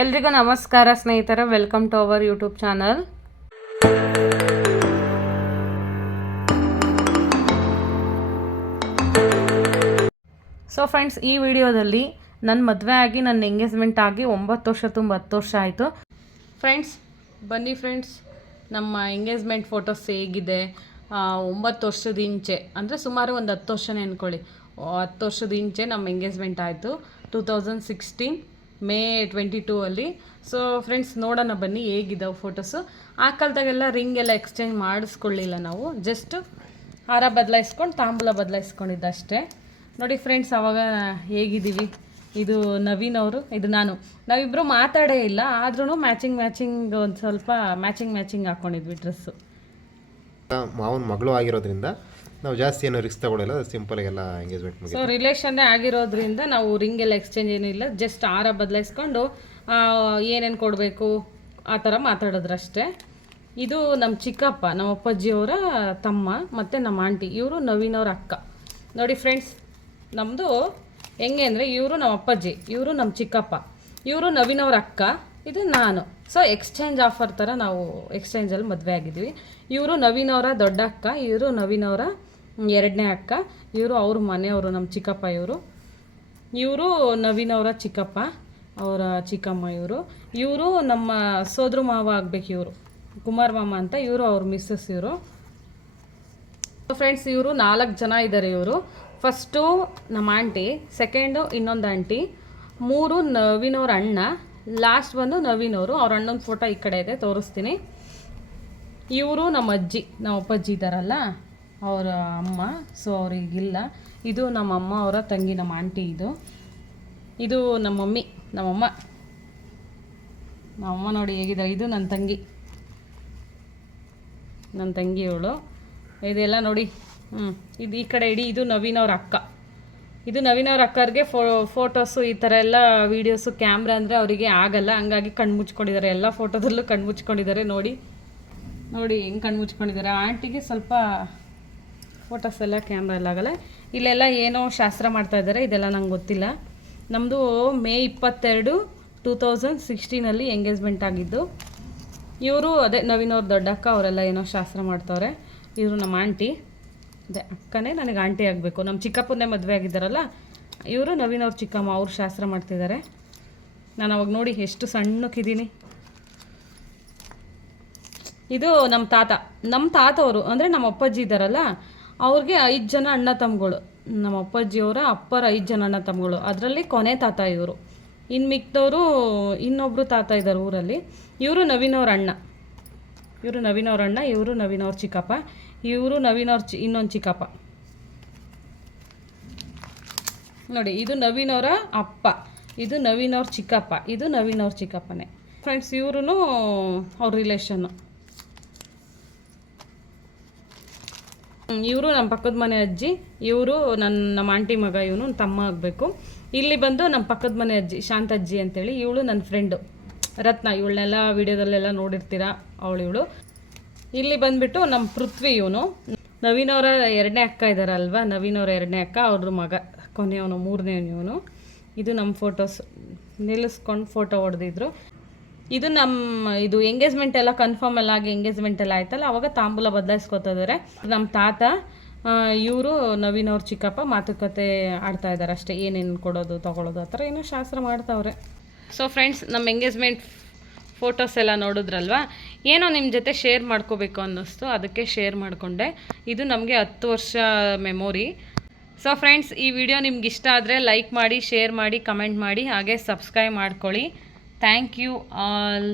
ಎಲ್ರಿಗೂ ನಮಸ್ಕಾರ ಸ್ನೇಹಿತರೆ, welcome to our YouTube channel. So friends, ಈ ವಿಡಿಯೋದಲ್ಲಿ ನನ್ನ ಮದುವೆ ಆಗಿ ನನ್ನ ಎಂಗೇಜ್ಮೆಂಟ್ ಆಗಿ 9 ವರ್ಷ ತುಂಬ 10 ವರ್ಷ ಆಯಿತು. ಫ್ರೆಂಡ್ಸ್ ಬನ್ನಿ ಫ್ರೆಂಡ್ಸ್, ನಮ್ಮ ಎಂಗೇಜ್ಮೆಂಟ್ ಫೋಟೋಸ್ ಹೇಗಿದೆ. 9 ವರ್ಷದ ಇಂಚೆ ಅಂದರೆ ಸುಮಾರು ಒಂದು 10 ವರ್ಷನೇ ಅಂದ್ಕೊಳ್ಳಿ. 10 ವರ್ಷದ ಇಂಚೆ ನಮ್ಮ ಎಂಗೇಜ್ಮೆಂಟ್ ಆಯಿತು 2016 ಮೇ 22 ಅಲ್ಲಿ. ಸೊ ಫ್ರೆಂಡ್ಸ್ ನೋಡೋಣ ಬನ್ನಿ ಹೇಗಿದ್ದಾವೆ ಫೋಟೋಸು. ಆ ಕಾಲದಾಗೆಲ್ಲ ರಿಂಗ್ ಎಲ್ಲ ಎಕ್ಸ್ಚೇಂಜ್ ಮಾಡಿಸ್ಕೊಳ್ಳಿಲ್ಲ ನಾವು, ಜಸ್ಟ್ ಹಾರ ಬದಲಾಯಿಸ್ಕೊಂಡು ತಾಂಬೂಲ ಬದಲಾಯಿಸ್ಕೊಂಡಿದ್ದಷ್ಟೇ. ನೋಡಿ ಫ್ರೆಂಡ್ಸ್, ಅವಾಗ ಹೇಗಿದ್ದೀವಿ. ಇದು ನವೀನ್ ಅವರು, ಇದು ನಾನು. ನಾವಿಬ್ಬರು ಮಾತಾಡೇ ಇಲ್ಲ, ಆದ್ರೂ ಮ್ಯಾಚಿಂಗ್ ಒಂದು ಸ್ವಲ್ಪ ಮ್ಯಾಚಿಂಗ್ ಹಾಕ್ಕೊಂಡಿದ್ವಿ ಡ್ರೆಸ್ಸು. ಮಾವನ ಮಗಳು ಆಗಿರೋದ್ರಿಂದ ನಾವು ಜಾಸ್ತಿ ಏನೋ ರಿಸ್ಕ್ ತಗೊಳ್ಳಲ್ಲ, ಸಿಂಪಲಾಗೆಲ್ಲ ಎಂಗೇಜ್ಮೆಂಟ್ ಮುಗಿತು. ಸೊ ರಿಲೇಷನ್ನೇ ಆಗಿರೋದ್ರಿಂದ ನಾವು ರಿಂಗ್ ಎಲ್ಲ ಎಕ್ಸ್ಚೇಂಜ್ ಏನಿಲ್ಲ, ಜಸ್ಟ್ ಹಾರ ಬದಲಾಯಿಸ್ಕೊಂಡು ಏನೇನು ಕೊಡಬೇಕು ಆ ಥರ ಮಾತಾಡೋದ್ರಷ್ಟೇ. ಇದು ನಮ್ಮ ಚಿಕ್ಕಪ್ಪ, ನಮ್ಮ ಅಪ್ಪಾಜಿಯವರ ತಮ್ಮ ಮತ್ತು ನಮ್ಮ ಆಂಟಿ, ಇವರು ನವೀನ್ ಅವ್ರ ಅಕ್ಕ. ನೋಡಿ ಫ್ರೆಂಡ್ಸ್, ನಮ್ಮದು ಹೆಂಗೆ ಅಂದರೆ ಇವರು ನಮ್ಮ ಅಪ್ಪಾಜಿ, ಇವರು ನಮ್ಮ ಚಿಕ್ಕಪ್ಪ, ಇವರು ನವೀನ್ ಅವ್ರ ಅಕ್ಕ, ಇದು ನಾನು. ಸೊ ಎಕ್ಸ್ಚೇಂಜ್ ಆಫರ್ ಥರ ನಾವು ಎಕ್ಸ್ಚೇಂಜಲ್ಲಿ ಮದುವೆ ಆಗಿದ್ವಿ. ಇವರು ನವೀನ್ ಅವರ ದೊಡ್ಡ ಅಕ್ಕ, ಇವರು ನವೀನ್ ಅವರ 2ನೇ ಅಕ್ಕ, ಇವರು ಅವ್ರ ಮನೆಯವರು, ನಮ್ಮ ಚಿಕ್ಕಪ್ಪ ಇವರು ನವೀನ್ ಅವರ ಚಿಕ್ಕಪ್ಪ, ಅವರ ಚಿಕ್ಕಮ್ಮ ಇವರು ನಮ್ಮ ಸೋದ್ರ ಮಾವ ಆಗಬೇಕು. ಇವರು ಕುಮಾರ್ ಮಾಮ ಅಂತ, ಇವರು ಅವ್ರ ಮಿಸ್ಸಸ್. ಇವರು ಫ್ರೆಂಡ್ಸ್, ಇವರು 4 ಜನ ಇದ್ದಾರೆ. ಇವರು ಫಸ್ಟು ನಮ್ಮ ಆಂಟಿ, ಸೆಕೆಂಡು ಇನ್ನೊಂದು ಆಂಟಿ, 3 ನವೀನ್ ಅವ್ರ ಅಣ್ಣ, ಲಾಸ್ಟ್ ಬಂದು ನವೀನ್ ಅವರು. ಅವ್ರ ಅಣ್ಣನ ಫೋಟೋ ಈ ಕಡೆ ಇದೆ, ತೋರಿಸ್ತೀನಿ. ಇವರು ನಮ್ಮ ಅಜ್ಜಿ, ನಮ್ಮ ಅಪ್ಪಾಜಿ ಇದ್ದಾರಲ್ಲ ಅವರ ಅಮ್ಮ. ಸೊ ಅವ್ರಿಗಿಲ್ಲ. ಇದು ನಮ್ಮ ಅಮ್ಮ ಅವರ ತಂಗಿ, ನಮ್ಮ ಆಂಟಿ. ಇದು ನಮ್ಮ ಮಮ್ಮಿ, ನಮ್ಮಮ್ಮ ನೋಡಿ ಹೇಗಿದ್ದಾರೆ. ಇದು ನನ್ನ ತಂಗಿ ಇವಳು. ಇದೆಲ್ಲ ನೋಡಿ, ಇದು ಈ ಕಡೆ ಇಡಿ. ಇದು ನವೀನ್ ಅವ್ರ ಅಕ್ಕ. ಇದು ನವೀನ್ ಅವ್ರ ಅಕ್ಕರಿಗೆ ಫೋಟೋಸು ಈ ಥರ ಎಲ್ಲ ವೀಡಿಯೋಸು ಕ್ಯಾಮ್ರಾ ಅಂದರೆ ಅವರಿಗೆ ಆಗಲ್ಲ, ಹಂಗಾಗಿ ಕಣ್ಣು ಮುಚ್ಕೊಂಡಿದ್ದಾರೆ. ಎಲ್ಲ ಫೋಟೋದಲ್ಲೂ ಕಣ್ಣು ಮುಚ್ಕೊಂಡಿದ್ದಾರೆ. ನೋಡಿ ಹೆಂಗೆ ಕಣ್ಣು ಮುಚ್ಕೊಂಡಿದ್ದಾರೆ. ಆಂಟಿಗೆ ಸ್ವಲ್ಪ ಫೋಟೋಸ್ ಎಲ್ಲ ಕ್ಯಾಮ್ರಾ ಎಲ್ಲ ಆಗಲ್ಲ. ಇಲ್ಲೆಲ್ಲ ಏನೋ ಶಾಸ್ತ್ರ ಮಾಡ್ತಾಯಿದ್ದಾರೆ, ಇದೆಲ್ಲ ನಂಗೆ ಗೊತ್ತಿಲ್ಲ. ನಮ್ಮದು ಮೇ 22, 2016 ಎಂಗೇಜ್ಮೆಂಟ್ ಆಗಿದ್ದು. ಇವರು ಅದೇ ನವೀನ್ ಅವ್ರ ದೊಡ್ಡಕ್ಕ, ಅವರೆಲ್ಲ ಏನೋ ಶಾಸ್ತ್ರ ಮಾಡ್ತವ್ರೆ. ಇವರು ನಮ್ಮ ಆಂಟಿ, ಅದೇ ಅಕ್ಕನೇ ನನಗೆ ಆಂಟಿ ಆಗಬೇಕು. ನಮ್ಮ ಚಿಕ್ಕಪ್ಪನ್ನೇ ಮದುವೆ ಆಗಿದ್ದಾರಲ್ಲ ಇವರು ನವೀನ್ ಅವ್ರ ಚಿಕ್ಕಮ್ಮ, ಅವ್ರು ಶಾಸ್ತ್ರ ಮಾಡ್ತಿದ್ದಾರೆ. ನಾನು ಅವಾಗ ನೋಡಿ ಎಷ್ಟು ಸಣ್ಣಕ್ಕಿದ್ದೀನಿ. ಇದು ನಮ್ಮ ತಾತವರು ಅಂದರೆ ನಮ್ಮ ಅಪ್ಪಾಜಿ ಇದ್ದಾರಲ್ಲ, ಅವ್ರಿಗೆ 5 ಜನ ಅಣ್ಣ ತಮ್ಮಗಳು. ನಮ್ಮ ಅಪ್ಪಾಜಿಯವರ ಅಪ್ಪರ 5 ಜನ ಅಣ್ಣ ತಮ್ಮಗಳು, ಅದರಲ್ಲಿ ಕೊನೆ ತಾತ ಇವರು. ಇನ್ನು ಮಿಕ್ದವರು ಇನ್ನೊಬ್ಬರು ತಾತ ಇದ್ದಾರೆ ಊರಲ್ಲಿ. ಇವರು ನವೀನ್ ಅವ್ರ ಅಣ್ಣ, ಇವರು ನವೀನ್ ಅವ್ರ ಚಿಕ್ಕಪ್ಪ, ಇವರು ನವೀನ್ ಅವ್ರ ಇನ್ನೊಂದು ಚಿಕ್ಕಪ್ಪ. ನೋಡಿ, ಇದು ನವೀನ್ ಅವರ ಅಪ್ಪ, ಇದು ನವೀನ್ ಅವ್ರ ಚಿಕ್ಕಪ್ಪ, ಇದು ನವೀನ್ ಅವ್ರ ಚಿಕ್ಕಪ್ಪನೇ. ಫ್ರೆಂಡ್ಸ್, ಇವರು ಅವ್ರ ರಿಲೇಷನ್ನು. ಇವರು ನಮ್ಮ ಪಕ್ಕದ ಮನೆ ಅಜ್ಜಿ, ಇವರು ನಮ್ಮ ಆಂಟಿ ಮಗ, ಇವನು ತಮ್ಮ ಆಗಬೇಕು. ಇಲ್ಲಿ ಬಂದು ನಮ್ಮ ಪಕ್ಕದ ಮನೆ ಅಜ್ಜಿ ಶಾಂತಜ್ಜಿ ಅಂತೇಳಿ, ಇವಳು ನನ್ನ ಫ್ರೆಂಡು ರತ್ನ. ಇವಳನ್ನೆಲ್ಲ ವಿಡಿಯೋದಲ್ಲೆಲ್ಲ ನೋಡಿರ್ತೀರ, ಇವಳು. ಇಲ್ಲಿ ಬಂದುಬಿಟ್ಟು ನಮ್ಮ ಪೃಥ್ವಿ, ಇವನು ನವೀನ್ ಅವರ 2ನೇ ಅಕ್ಕ ಇದ್ದಾರಲ್ವ, ನವೀನ್ ಅವರ 2ನೇ ಅಕ್ಕ, ಅವ್ರ ಮಗ ಕೊನೆಯವನು, 3ನೇ ಇವನು. ಇದು ನಮ್ಮ ಫೋಟೋಸ್ ನಿಲ್ಲಿಸ್ಕೊಂಡು ಫೋಟೋ ಹೊಡೆದಿದ್ರು. ಇದು ಎಂಗೇಜ್ಮೆಂಟ್ ಎಲ್ಲ ಕನ್ಫರ್ಮ್ ಎಲ್ಲ ಆಗಿ ಎಂಗೇಜ್ಮೆಂಟ್ ಎಲ್ಲ ಆಯ್ತಲ್ಲ, ಅವಾಗ ತಾಂಬೂಲ ಬದಲಾಯಿಸ್ಕೊತಾ ಇದ್ದಾರೆ. ನಮ್ಮ ತಾತ, ಇವರು ನವೀನ್ ಅವ್ರ ಚಿಕ್ಕಪ್ಪ ಮಾತುಕತೆ ಆಡ್ತಾ ಇದ್ದಾರೆ ಅಷ್ಟೇ, ಏನೇನು ಕೊಡೋದು ತೊಗೊಳೋದು ಆ ಥರ ಏನೋ ಶಾಸ್ತ್ರ ಮಾಡ್ತಾವ್ರೆ. ಸೊ ಫ್ರೆಂಡ್ಸ್, ನಮ್ಮ ಎಂಗೇಜ್ಮೆಂಟ್ ಫೋಟೋಸ್ ಎಲ್ಲ ನೋಡಿದ್ರಲ್ವ, ಏನೋ ನಿಮ್ಮ ಜೊತೆ ಶೇರ್ ಮಾಡ್ಕೋಬೇಕು ಅನ್ನಿಸ್ತು, ಅದಕ್ಕೆ ಶೇರ್ ಮಾಡಿಕೊಂಡೆ. ಇದು ನಮಗೆ 10 ವರ್ಷ ಮೆಮೊರಿ. ಸೊ ಫ್ರೆಂಡ್ಸ್, ಈ ವಿಡಿಯೋ ನಿಮ್ಗೆ ಇಷ್ಟ ಆದರೆ ಲೈಕ್ ಮಾಡಿ, ಶೇರ್ ಮಾಡಿ, ಕಮೆಂಟ್ ಮಾಡಿ, ಹಾಗೆ ಸಬ್ಸ್ಕ್ರೈಬ್ ಮಾಡ್ಕೊಳ್ಳಿ. Thank you all.